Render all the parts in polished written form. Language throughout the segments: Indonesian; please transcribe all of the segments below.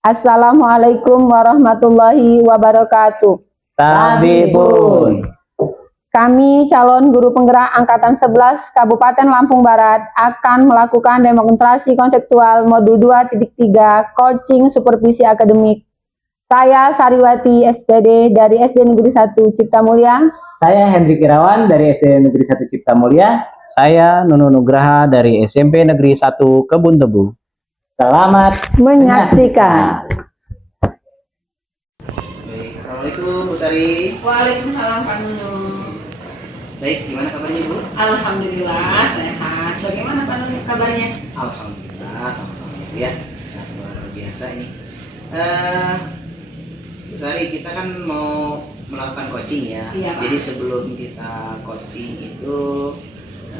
Assalamualaikum warahmatullahi wabarakatuh. Tabibun. Kami calon guru penggerak Angkatan 11 Kabupaten Lampung Barat akan melakukan demonstrasi konseptual modul 2.3 coaching supervisi akademik. Saya Sariwati SPD dari SD Negeri 1 Cipta Mulia. Saya Hendrik Irawan dari SD Negeri 1 Cipta Mulia. Saya Nunu Nugraha dari SMP Negeri 1 Kebun Tebu. Selamat menyaksikan. Baik, Assalamualaikum Bu Sari. Waalaikumsalam Pak Nunu. Baik, gimana kabarnya Bu? Alhamdulillah sehat. Bagaimana Pak Nunu kabarnya? Alhamdulillah sama-sama ya. Sehat luar biasa ini. Bu Sari, kita kan mau melakukan coaching ya. Iya, Pak. Jadi sebelum kita coaching itu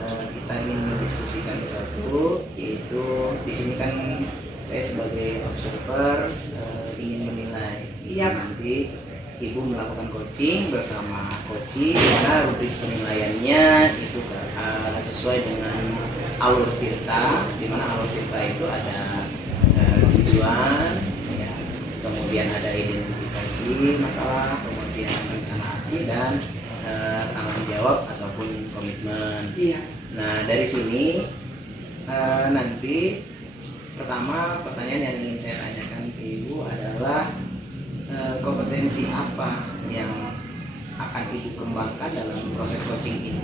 kita ingin mendiskusikan sesuatu, yaitu di sini kan saya sebagai observer ingin menilai. Iya, Pak. Nanti Ibu melakukan coaching bersama coaching, karena rubrik penilaiannya itu sesuai dengan alur tirta, di mana alur tirta itu ada tujuan, ya, kemudian ada identifikasi masalah, kemudian rencana aksi dan tanggung jawab ataupun komitmen. Iya. Nah, dari sini nanti pertama pertanyaan yang ingin saya tanyakan ke Ibu adalah kompetensi apa yang akan Ibu kembangkan dalam proses coaching ini?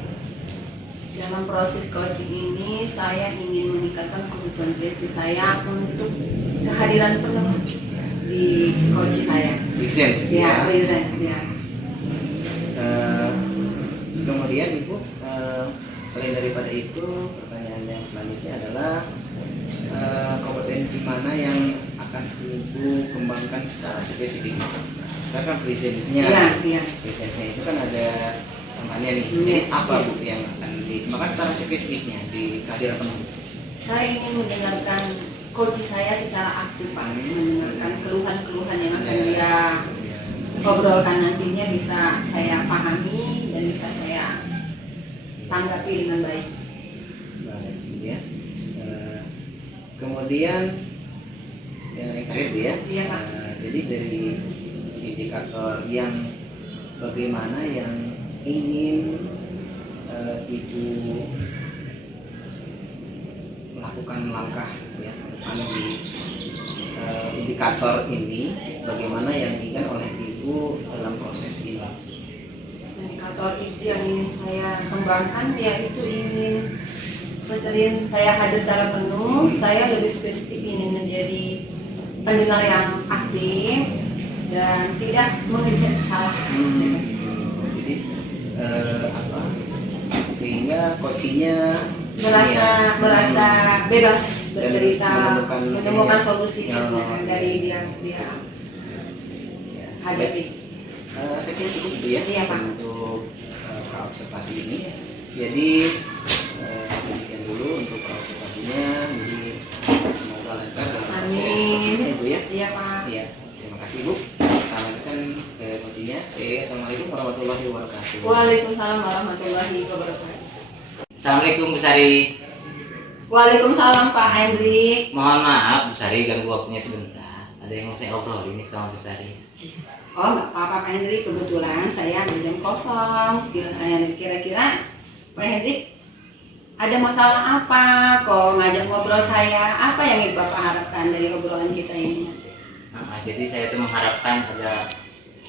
Dalam proses coaching ini saya ingin meningkatkan kompetensi saya untuk kehadiran penuh di coaching saya. Present, Ya, present, ya. Kemudian Ibu, selain daripada itu, pertanyaan yang selanjutnya adalah kompetensi mana yang akan Ibu kembangkan secara spesifik? Misalkan presence-nya, Iya. presence-nya itu kan ada namanya nih. Jadi apa Bu yang akan dikembangkan secara spesifiknya di kehadiran penuh? Saya ingin mendengarkan coach saya secara aktif, Pak. Mendengarkan keluhan-keluhan yang akan dia obrolkan nantinya bisa saya pahami dan bisa saya tanggapi dengan baik. Baik, ya. Kemudian yang terakhir ya. Iya, Pak. Jadi dari indikator yang bagaimana yang ingin Ibu melakukan langkah ya depan di indikator ini, bagaimana yang diinginkan oleh Ibu dalam proses ini? Indikator itu yang ingin saya kembangkan, yaitu ingin setelah saya hadir secara penuh, saya lebih spesifik ingin menjadi pendengar yang aktif dan tidak mengejar kesalahan. Jadi sehingga coachingnya merasa bebas bercerita, dan menemukan solusi dari dia hadapi. Saya kira cukup Bu ya. Iya, Pak. Untuk observasi ini. Jadi demikian dulu untuk observasinya. Jadi semoga lancar dalam proses coachingnya Ibu ya. Iya, Pak. Iya, terima kasih Bu. Kita lanjutkan ke coachingnya. Assalamualaikum warahmatullahi wabarakatuh. Waalaikumsalam warahmatullahi wabarakatuh. Assalamualaikum Bu Sari. Waalaikumsalam Pak Hendrik. Mohon maaf Bu Sari ganggu waktunya sebentar. Ada yang mau saya obrolin ini sama Bu Sari. Oh, nggak apa-apa Pak Hendrik, kebetulan saya ada jam kosong. Kira-kira Pak Hendrik ada masalah apa? Kok ngajak ngobrol saya? Apa yang Ibu Bapak harapkan dari obrolan kita ini? Jadi saya itu mengharapkan ada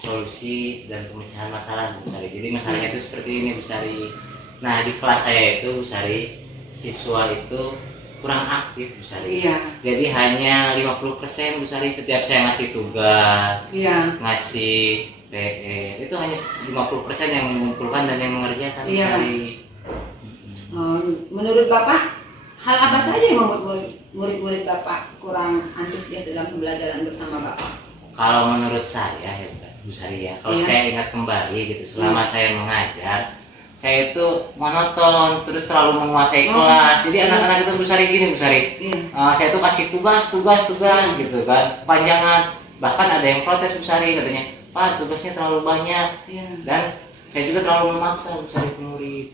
solusi dan pemecahan masalah Bu Sari. Jadi masalahnya itu seperti ini Bu Sari. Nah, di kelas saya itu Bu Sari, siswa itu kurang aktif Bu Sari. Iya. Jadi hanya 50% Bu Sari setiap saya ngasih tugas, Iya. ngasih PE, itu hanya 50% yang mengumpulkan dan yang mengerjakan Bu Iya. Sari. Menurut Bapak, hal apa saja yang membuat murid-murid Bapak kurang antusias dalam pembelajaran bersama Bapak? Kalau menurut saya ya Bu Sari ya, kalau saya ingat kembali gitu, selama saya mengajar, saya itu monoton, terus terlalu menguasai kelas. Jadi anak-anak itu Bu Sari gini Bu Sari, saya tuh kasih tugas gitu kan, panjangan. Bahkan ada yang protes Bu Sari, katanya, Pak tugasnya terlalu banyak. Dan saya juga terlalu memaksa Bu Sari ke murid.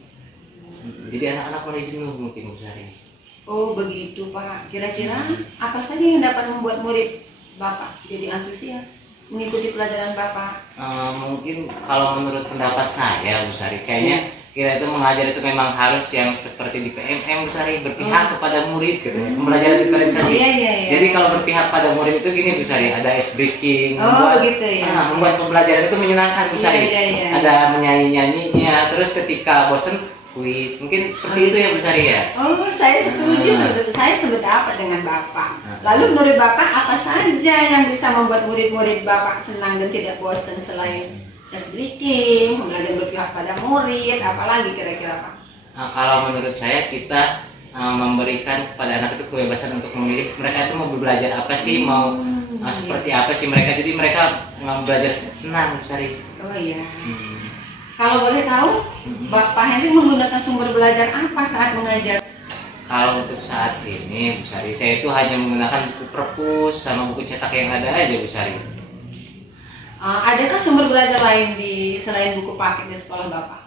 Jadi anak-anak mulai jenuh mungkin Bu Sari. Oh begitu Pak. Kira-kira apa saja yang dapat membuat murid Bapak jadi antusias mengikuti pelajaran Bapak? Mungkin kalau menurut pendapat saya Bu Sari, kayaknya kita itu mengajar itu memang harus yang seperti di PMM Bu Sari, berpihak kepada murid gitu ya. Pembelajaran diferensiasi. Iya. Jadi kalau berpihak pada murid itu gini Bu Sari, ada ice breaking, Begitu ya. membuat pembelajaran itu menyenangkan Bu Sari. Iya. Ada menyanyi-nyanyinya, terus ketika bosen kuis, mungkin seperti itu ya Bu Sari ya. Saya setuju. Saya sependapat dengan Bapak. Lalu menurut Bapak apa saja yang bisa membuat murid-murid Bapak senang dan tidak bosan selain ice breaking, pembelajaran berpihak pada murid, apalagi kira-kira Pak? Kalau menurut saya kita memberikan kepada anak itu kebebasan untuk memilih mereka itu mau belajar apa sih, mau seperti apa sih mereka, jadi mereka mau belajar senang Bu Sari. Oh iya. Kalau boleh tahu, Bapak Henry menggunakan sumber belajar apa saat mengajar? Kalau untuk saat ini Bu Sari, saya itu hanya menggunakan buku perpus sama buku cetak yang ada aja Bu Sari. Adakah sumber belajar lain selain buku paket di sekolah Bapak?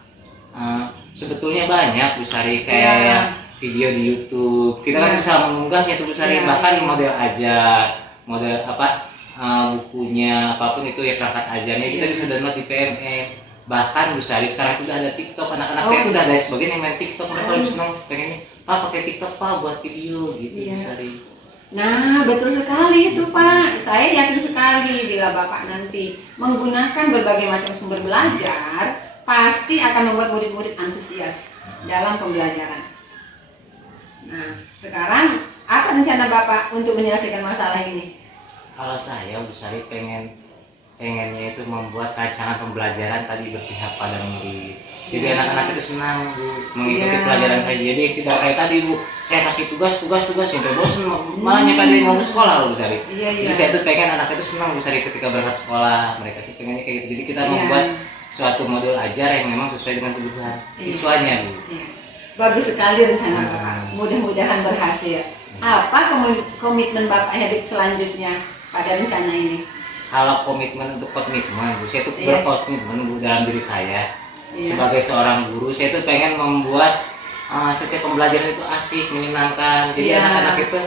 Sebetulnya banyak Bu Sari, kayak yang video di YouTube. Kita kan bisa mengunggahnya tuh Bu Sari, bahkan model ajar, model bukunya apapun itu ya, perangkat ajarnya kita bisa download di PMM. Bahkan Bu Sari sekarang itu udah ada TikTok, anak-anak saya itu udah ada sebagian yang main TikTok, mereka lebih senang pengennya pakai TikTok buat video gitu Bu Sari. Nah, betul sekali itu Pak. Saya yakin sekali bila Bapak nanti menggunakan berbagai macam sumber belajar, pasti akan membuat murid-murid antusias dalam pembelajaran. Nah, sekarang apa rencana Bapak untuk menyelesaikan masalah ini? Kalau saya Bu Sari pengennya itu membuat rancangan pembelajaran tadi berpihak pada murid. Jadi anak-anak itu senang Bu mengikuti pelajaran saya. Jadi tidak kayak tadi Bu, saya kasih tugas sampai bosan malah nyampe mau ke sekolah loh Bu Sari. Jadi saya tuh pengen anak itu senang Bu Sari ketika berangkat sekolah. Mereka tuh pengennya kayak gitu. Jadi kita membuat suatu modul ajar yang memang sesuai dengan kebutuhan siswanya Bu. Bagus sekali rencana Bapak. Mudah-mudahan berhasil. Apa komitmen Bapak Henry selanjutnya pada rencana ini? Kalau komitmen Bu, saya tuh berkomitmen Bu dalam diri saya. Sebagai seorang guru, saya tuh pengen membuat setiap pembelajaran itu asik, menyenangkan. Jadi anak-anak itu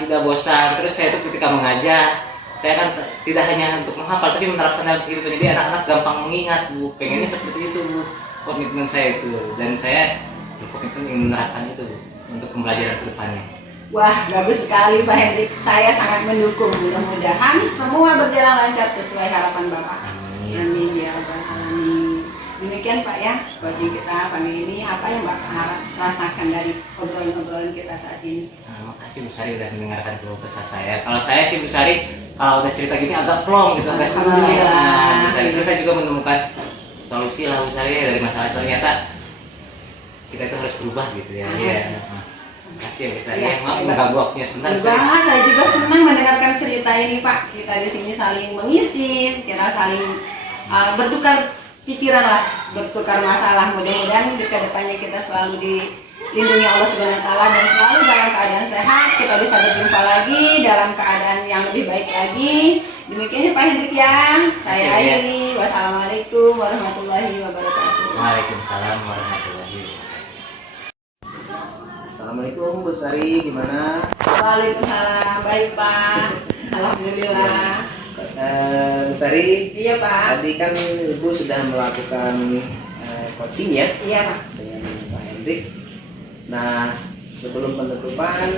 tidak bosan. Terus saya tuh ketika mengajar, saya kan tidak hanya untuk menghafal, tapi menerapkan dalam kehidupan. Jadi anak-anak gampang mengingat Bu. Pengennya seperti itu Bu, komitmen saya itu. Dan saya berkomitmen ingin menerapkan itu Bu untuk pembelajaran ke depannya. Wah, bagus sekali Pak Hendrik. Saya sangat mendukung. Mudah-mudahan semua berjalan lancar sesuai harapan Bapak. Amin ya rabbal alamin. Demikian Pak ya, coaching kita pagi ini. Apa yang Bapak rasakan dari obrolan-obrolan kita saat ini? Makasih Bu Sari udah mendengarkan keluh kesah saya. Kalau saya sih Bu Sari, kalau udah cerita gini agak plong gitu, agak senang. Terus saya juga menemukan solusi lah Bu Sari dari masalah. Ternyata kita itu harus berubah gitu ya. Makasih ya Bu Sari. Maaf mengganggu waktunya sebentar. Saya juga senang mendengarkan cerita ini Pak. Kita di sini saling mengisi, kita saling bertukar pikiran lah, bertukar masalah. Mudah-mudahan di kedepannya kita selalu dilindungi Allah Subhanahu Wa Taala dan selalu dalam keadaan sehat. Kita bisa berjumpa lagi dalam keadaan yang lebih baik lagi. Demikian Pak Hendrik ya. Saya akhiri. Wassalamualaikum warahmatullahi wabarakatuh. Waalaikumsalam warahmatullahi wabarakatuh. Assalamualaikum Bu Sari, gimana? Waalaikumsalam, baik Pak. Alhamdulillah. Bu Sari, Iya Pak. tadi kan Ibu sudah melakukan coaching ya Iya Pak. dengan Pak Hendrik. Nah, sebelum penutupan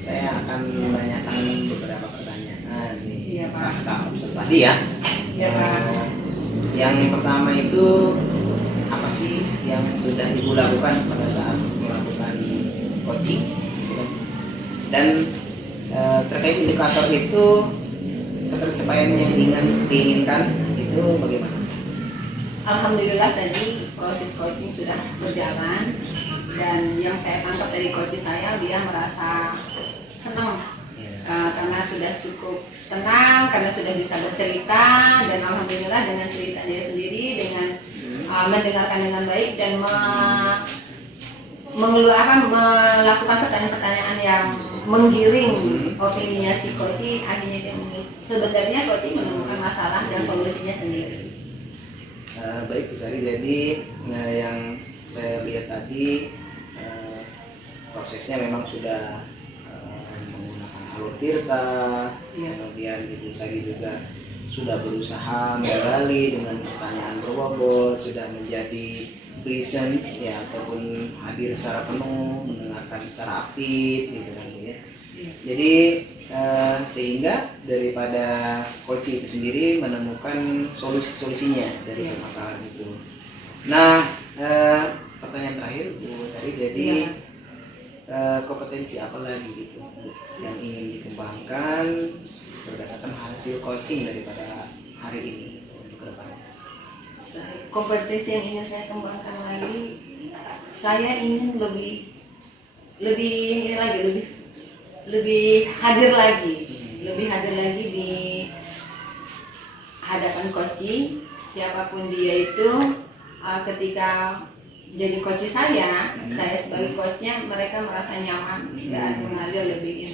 saya akan menanyakan beberapa pertanyaan nih. Iya Pak. Pasca observasi ya. Iya Pak. Yang pertama itu apa sih yang sudah Ibu lakukan pada saat melakukan coaching? Dan terkait indikator itu, ketercapaian yang diinginkan itu bagaimana? Alhamdulillah tadi proses coaching sudah berjalan dan yang saya tangkap dari coach saya, dia merasa senang karena sudah cukup tenang, karena sudah bisa bercerita, dan alhamdulillah dengan cerita dia sendiri, dengan mendengarkan dengan baik dan melakukan pertanyaan-pertanyaan yang menggiring opininya si coach, akhirnya dia sebenarnya coach menemukan masalah dan solusinya sendiri. Baik Bu Sari, jadi yang saya lihat tadi prosesnya memang sudah menggunakan alur tirta, Iya. Kemudian Ibu Sari juga sudah berusaha menggali dengan pertanyaan probable, sudah menjadi presence ya, ataupun hadir secara penuh, mendengarkan secara aktif gitu kan ya. Jadi sehingga daripada coaching itu sendiri menemukan solusinya dari permasalahan itu. Nah, pertanyaan terakhir Bu Sari, jadi kompetensi apa lagi gitu yang ingin dikembangkan berdasarkan hasil coaching daripada hari ini untuk ke depan? Kompetensi yang ingin saya kembangkan lagi, saya ingin lebih hadir lagi di hadapan coaching, siapapun dia itu. Ketika jadi coach saya sebagai coachnya, mereka merasa nyaman dan mengalir lebih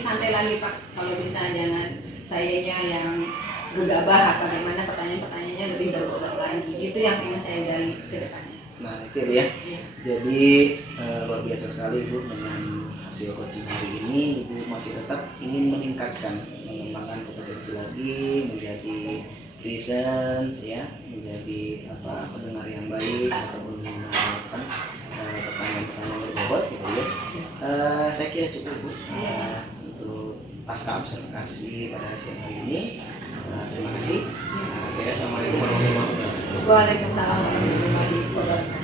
santai lagi Pak. Kalau bisa jangan sayanya yang gegabah, bagaimana pertanyaan-pertanyaannya lebih berulang lagi. Itu yang ingin saya gali ke depannya. Nah itu ya. Jadi luar biasa sekali Ibu dengan hasil coaching hari ini. Ibu masih tetap ingin meningkatkan, mengembangkan kompetensi lagi, menjadi presence ya, menjadi pendengar yang baik ataupun melakukan pertanyaan-pertanyaan berbobot gitu ya. Saya kira cukup Bu untuk pasca observasi pada siang hari ini. Terima kasih. Saya Assalamualaikum warahmatullahi wabarakatuh. Waalaikumsalam warahmatullahi wabarakatuh.